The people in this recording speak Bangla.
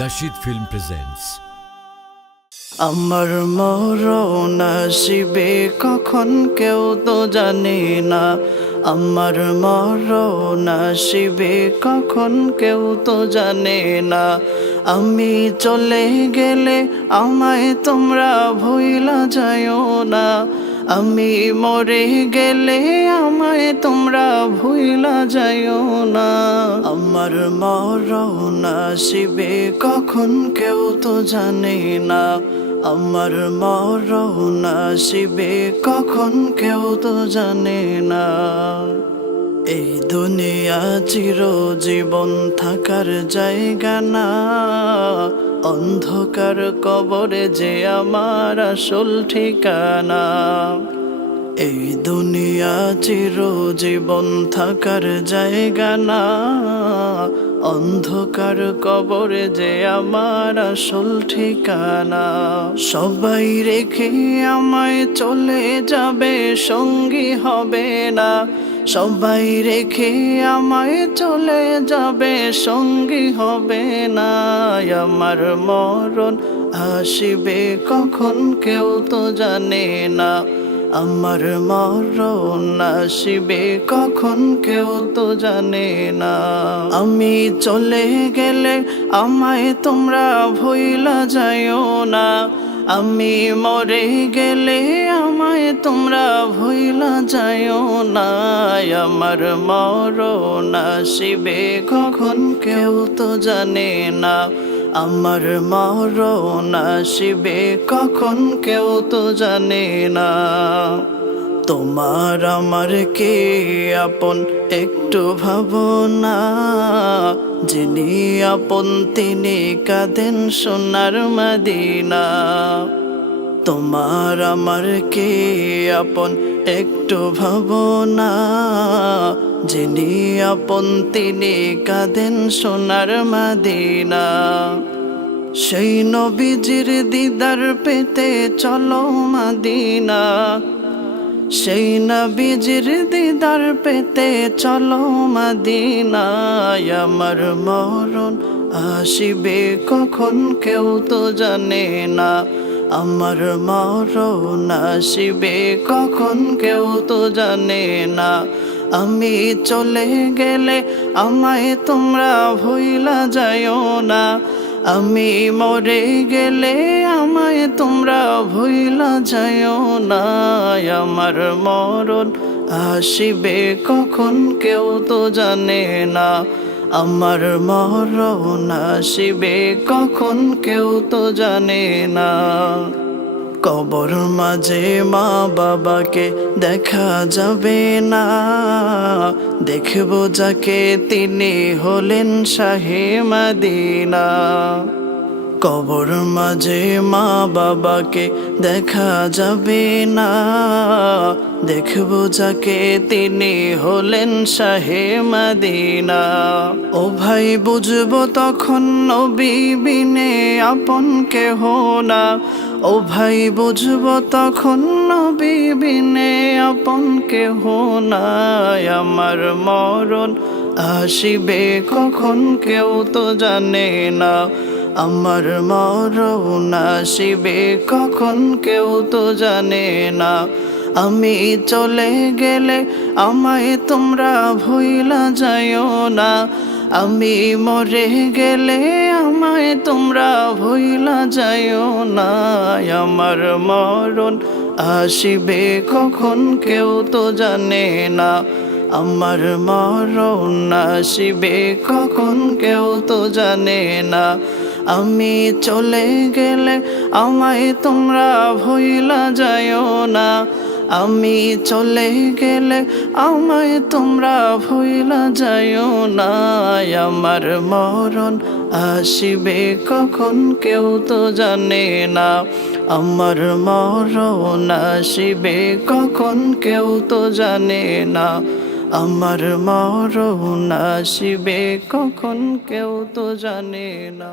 Nasheed Film presents. আমার মরণ আসিবে কখন কেউ তো জানে না। আমার মরণ আসিবে কখন কেউ তো জানে না। আমি চলে গেলে আমায় তোমরা ভুইলা যাইও না। আমি মরে গেলে আমায় তোমরা ভুইলা যাইও না। আমার মরণ আসিবে কখন কেউ তো জানে না। আমার মরণ আসিবে কখন কেউ তো জানে না। এই দুনিয়া চিরজীবন থাকার জায়গা না। অন্ধকার কবরে যে আমার আসল ঠিকানা। এই দুনিয়া চিরজীবন থাকার জায়গা না। অন্ধকার কবরে যে আমার আসল ঠিকানা। সবাই রেখে আমায় চলে যাবে, সঙ্গী হবে না। সবাই রেখে আমায় চলে যাবে, সঙ্গী হবে না। আমার মরণ আসিবে কখন কেউ তো জানে না। আমার মরণ আসিবে কখন কেউ তো জানে না। আমি চলে গেলে আমায় তোমরা ভুইলা যাইও না। আমি মরে গেলে আমায় তোমরা ভুইলা যাইও না। আমার মরণ আসিবে কখন কেউ তো জানে না। আমার মরণ আসিবে কখন কেউ তো জানে না। তোমার আমার কে আপন একটু ভাবনা। যিনি আপন তিনি কাঁদেন সোনার মদিনা। তোমার আমার কে আপন একটু ভাবনা। যিনি আপন তিনি কাঁদেন সোনার মদিনা। সেই নবীজির দিদার পেতে চলো মদিনা। সেই নবীজির দিদার পেতে চলো মদিনায়। আমার মরণ আসিবে কখন কেউ তো জানে না। আমার মরণ আসিবে কখন কেউ তো জানে না। আমি চলে গেলে আমায় তোমরা ভুইলা যাইও না। আমি মরে গেলে আমায় তোমরা ভুইলা যাইও না। আমার মরণ আসিবে কখন কেউ তো জানে না। আমার মরণ আসিবে কখন কেউ তো জানে না। কবর মাঝে মা বাবাকে দেখা যাবে না। দেখব যাকে তিনি হলেন শাহে মদিনা। কবর মাঝে মা বাবাকে দেখা যাবে না। দেখব যাকে তিনি হলেন শাহে মদিনা। ও ভাই বুঝবো তখন নবী বিনে আপন কেহ না। ও ভাই বুঝবো তখন নবী বিনে আপন কেহ না। আমার মরণ আসিবে কখন কেউ তো জানে না। আমার মরণ আসিবে কখন কেউ তো জানে না। আমি চলে গেলে আমায় তোমরা ভুইলা যাইও না। আমি মরে গেলে আমায় তোমরা ভুইলা যাইও না। আমার মরণ আসিবে কখন কেউ তো জানে না। আমার মরণ আসিবে কখন কেউ তো জানে না। আমি চলে গেলে আমায় তোমরা ভুইলা যাইও না। আমি চলে গেলে আমায় তোমরা ভুইলা যাইও না। আমার মরণ আসিবে কখন কেউ তো জানে না। আমার মরণ আসিবে কখন কেউ তো জানে না। আমার মরণ আসিবে কখন কেউ তো জানে না।